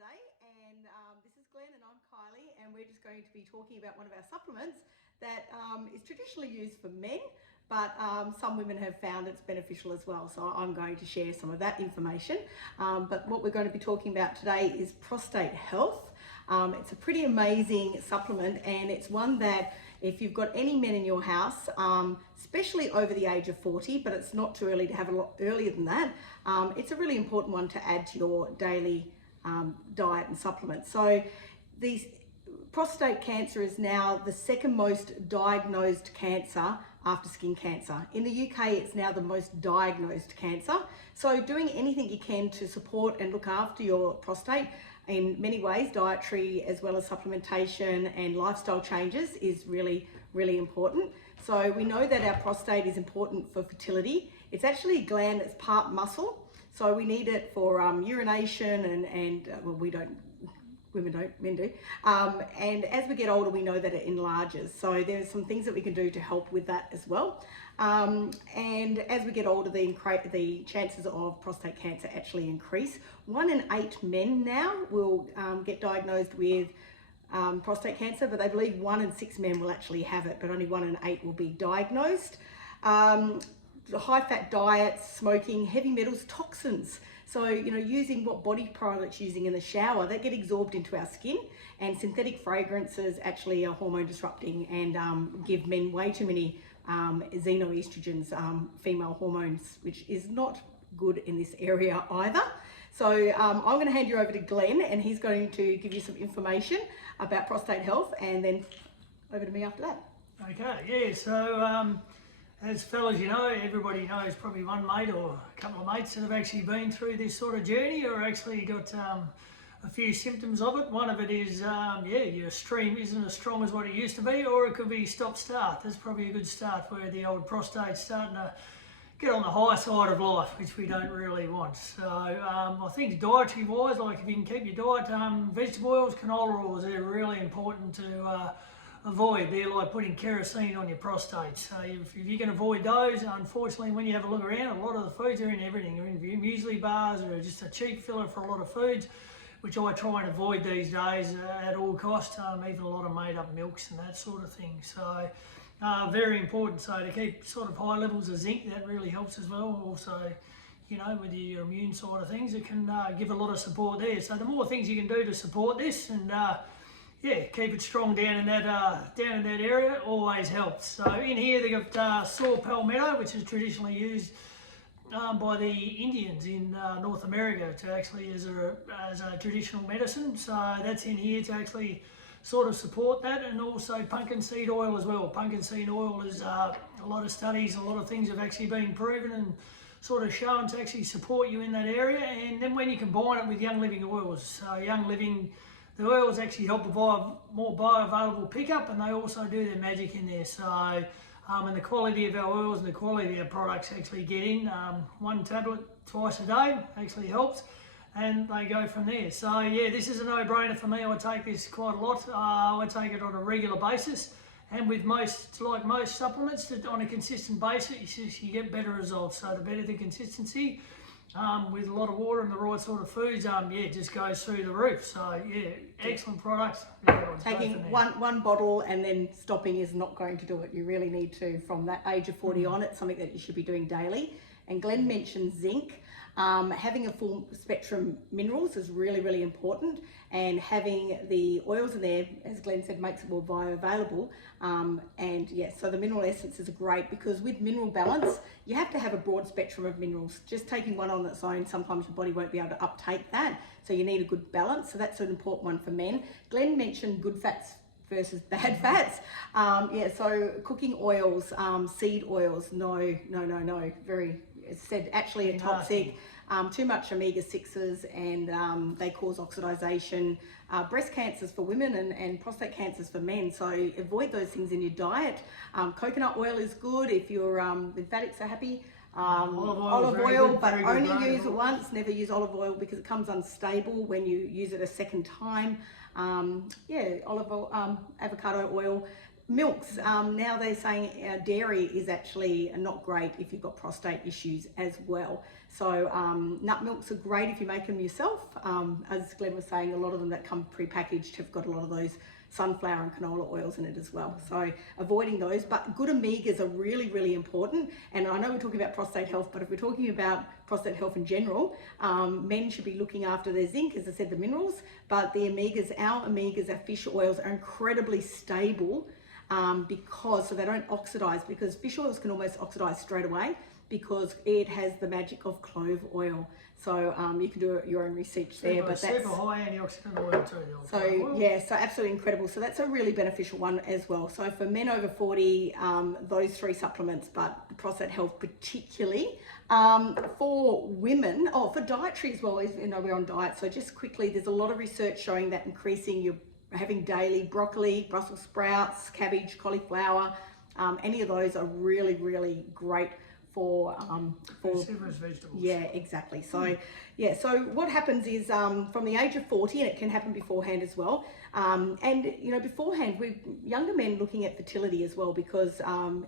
Monday, and this is Glenn and I'm Kylie, and we're just going to be talking about one of our supplements that is traditionally used for men, but some women have found it's beneficial as well. So I'm going to share some of that information. But what we're going to be talking about today is Prostate Health. It's a pretty amazing supplement, and it's one that if you've got any men in your house, especially over the age of 40, but it's not too early to have a lot earlier than that, it's a really important one to add to your daily diet and supplements. So these prostate cancer is now the second most diagnosed cancer after skin cancer. In the UK, it's now the most diagnosed cancer. So doing anything you can to support and look after your prostate in many ways, dietary as well as supplementation and lifestyle changes, is really, really important. So we know that our prostate is important for fertility. It's actually a gland that's part muscle. So we need it for urination and well, we don't, women don't, men do. And as we get older, we know that it enlarges. So there's some things that we can do to help with that as well. And as we get older, the chances of prostate cancer actually increase. 1 in 8 men now will get diagnosed with prostate cancer, but they believe 1 in 6 men will actually have it, but only 1 in 8 will be diagnosed. The high-fat diets, smoking, heavy metals, toxins. So, you know, using what body products using in the shower, that get absorbed into our skin, and synthetic fragrances actually are hormone disrupting and give men way too many xenoestrogens, female hormones, which is not good in this area either. So I'm going to hand you over to Glenn, and he's going to give you some information about prostate health, and then over to me after that. Okay, yeah, so as fellas, you know, everybody knows probably one mate or a couple of mates that have actually been through this sort of journey or actually got a few symptoms of it. One of it is, your stream isn't as strong as what it used to be, or it could be stop-start. That's probably a good start where the old prostate's starting to get on the high side of life, which we don't really want. So I think dietary-wise, like if you can keep your diet, vegetable oils, canola oils, they're really important to avoid. They're like putting kerosene on your prostate. So if you can avoid those, unfortunately, when you have a look around, a lot of the foods are in everything. They're in muesli bars, or just a cheap filler for a lot of foods, which I try and avoid these days at all costs, even a lot of made up milks and that sort of thing. So very important. So to keep sort of high levels of zinc, that really helps as well. Also, you know, with your immune side of things, it can give a lot of support there. So the more things you can do to support this and keep it strong down in that area, always helps. So in here they've got saw palmetto, which is traditionally used by the Indians in North America to actually as a traditional medicine. So that's in here to actually sort of support that, and also pumpkin seed oil as well. Pumpkin seed oil is a lot of studies, a lot of things have actually been proven and sort of shown to actually support you in that area. And then when you combine it with Young Living oils, so Young Living, the oils actually help provide more bioavailable pickup, and they also do their magic in there. So and the quality of our oils and the quality of our products actually get in. 1 tablet twice a day actually helps, and they go from there. So yeah, this is a no-brainer for me. I take this quite a lot. I take it on a regular basis, and with most supplements, that on a consistent basis, you get better results. So the better the consistency, with a lot of water and the right sort of foods, it just goes through the roof. So yeah, excellent products. Yeah, taking one bottle and then stopping is not going to do it. You really need to, from that age of 40 on, it's something that you should be doing daily. And Glenn mentioned zinc. Having a full spectrum minerals is really, really important, and having the oils in there, as Glenn said, makes it more bioavailable. And yes, so the mineral essences are great, because with mineral balance, you have to have a broad spectrum of minerals. Just taking one on its own, sometimes your body won't be able to uptake that. So you need a good balance. So that's an important one for men. Glenn mentioned good fats versus bad fats. So cooking oils, seed oils, no. Very, it's said actually are toxic. Too much omega-6s, and they cause oxidization, breast cancers for women and prostate cancers for men. So avoid those things in your diet. Coconut oil is good if your lymphatics are happy. Olive oil, but only use it once. Never use olive oil because it comes unstable when you use it a second time. Olive oil, avocado oil. milks, now they're saying dairy is actually not great if you've got prostate issues as well. So nut milks are great if you make them yourself. As Glenn was saying, a lot of them that come pre-packaged have got a lot of those sunflower and canola oils in it as well. So avoiding those, but good omegas are really, really important. And I know we're talking about prostate health, but if we're talking about prostate health in general, men should be looking after their zinc, as I said, the minerals, but the omegas, our fish oils are incredibly stable because, so they don't oxidize, because fish oils can almost oxidize straight away because it has the magic of clove oil. So you can do your own research there, but that's super high antioxidant oil too. So yeah, so absolutely incredible. So that's a really beneficial one as well. So for men over 40, those 3 supplements, but the prostate health particularly. For women, for dietary as well, as you know, we're on diet. So just quickly, there's a lot of research showing that increasing your having daily broccoli, Brussels sprouts, cabbage, cauliflower, any of those are really, really great for cruciferous vegetables. Yeah, exactly. So yeah, so what happens is from the age of 40, and it can happen beforehand as well, and you know, beforehand, with younger men looking at fertility as well, because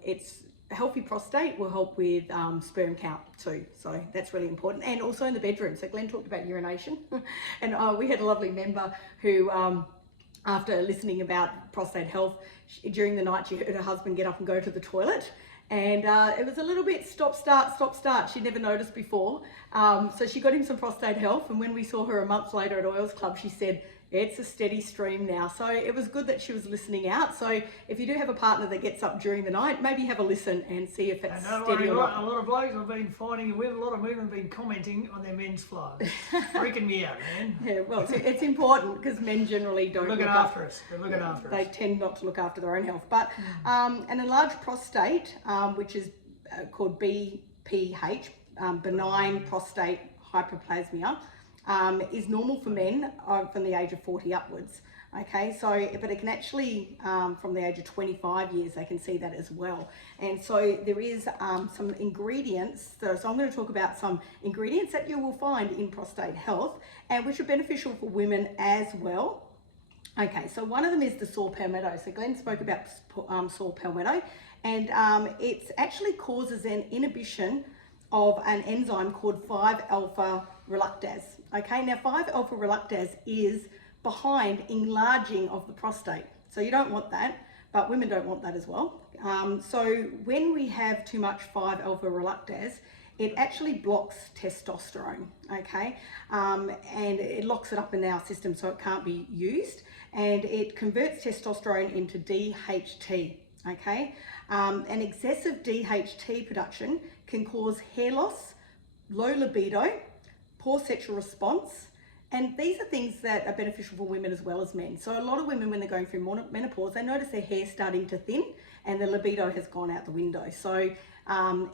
it's a healthy prostate will help with sperm count too, so that's really important. And also in the bedroom, so Glenn talked about urination and we had a lovely member who after listening about prostate health, during the night she heard her husband get up and go to the toilet, and it was a little bit stop start she'd never noticed before, so she got him some prostate health, and when we saw her a month later at Oils Club, she said it's a steady stream now. So it was good that she was listening out. So if you do have a partner that gets up during the night, maybe have a listen and see if it's steady or not. A lot of blokes I've been finding, a lot of women have been commenting on their men's flow. Freaking me out, man. Yeah, well, it's important because men generally don't look after us. They're looking after us. They tend not to look after their own health. But an enlarged prostate, which is called BPH, benign prostate hyperplasma, is normal for men from the age of 40 upwards. Okay, so, but it can actually, from the age of 25 years, they can see that as well. And so there is some ingredients, so I'm going to talk about some ingredients that you will find in Prostate Health, and which are beneficial for women as well. Okay, so one of them is the saw palmetto. So Glenn spoke about saw palmetto, and it actually causes an inhibition of an enzyme called 5-alpha reluctase. Okay, now 5-alpha reluctase is behind enlarging of the prostate. So you don't want that, but women don't want that as well. So when we have too much 5-alpha reluctase, it actually blocks testosterone, okay? And it locks it up in our system so it can't be used, and it converts testosterone into DHT, okay? And excessive DHT production can cause hair loss, low libido, poor sexual response, and these are things that are beneficial for women as well as men. So a lot of women, when they're going through menopause, they notice their hair starting to thin and the libido has gone out the window. So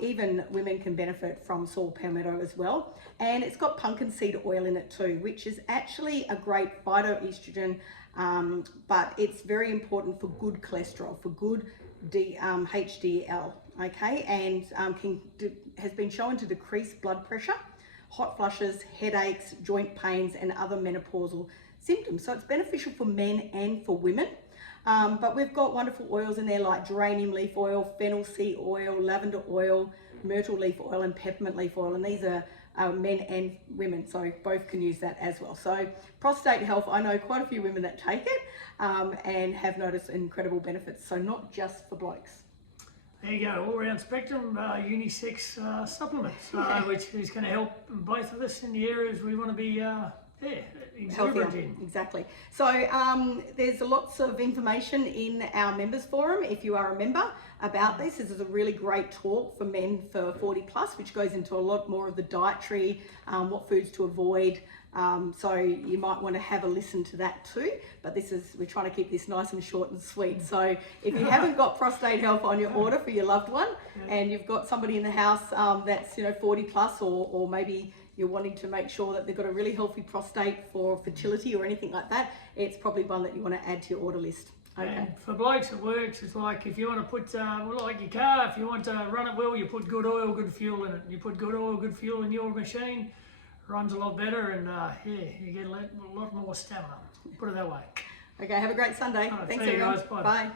even women can benefit from saw palmetto as well. And it's got pumpkin seed oil in it too, which is actually a great phytoestrogen, but it's very important for good cholesterol, for good HDL, okay? And has been shown to decrease blood pressure, hot flushes, headaches, joint pains, and other menopausal symptoms. So it's beneficial for men and for women. But we've got wonderful oils in there like geranium leaf oil, fennel seed oil, lavender oil, myrtle leaf oil, and peppermint leaf oil. And these are men and women, so both can use that as well. So prostate health, I know quite a few women that take it and have noticed incredible benefits. So not just for blokes. There you go, all-round spectrum, unisex supplements, which is going to help both of us in the areas we want to be exuberant in. Exactly. So there's lots of information in our members forum, if you are a member, about this. This is a really great talk for men for 40 plus, which goes into a lot more of the dietary, what foods to avoid. So you might want to have a listen to that too, but we're trying to keep this nice and short and sweet. So if you haven't got prostate health on your order for your loved one, and you've got somebody in the house that's 40 plus, or maybe you're wanting to make sure that they've got a really healthy prostate for fertility or anything like that, it's probably one that you want to add to your order list. Okay. And for blokes it works, it's like if you want to put, like your car, if you want to run it well, you put good oil, good fuel in it. You put good oil, good fuel in your machine, runs a lot better, and you get a lot more stamina. Put it that way. Okay, have a great Sunday. Right, thanks see you everyone. guys. Bye. Bye.